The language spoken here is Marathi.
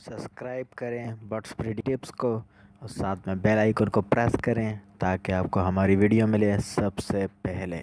सब्सक्राइब करें बर्ड्स प्रेडी टिप्स को और साथ में बेल आइकन को प्रेस करें ताकि आपको हमारी वीडियो मिले सबसे पहले।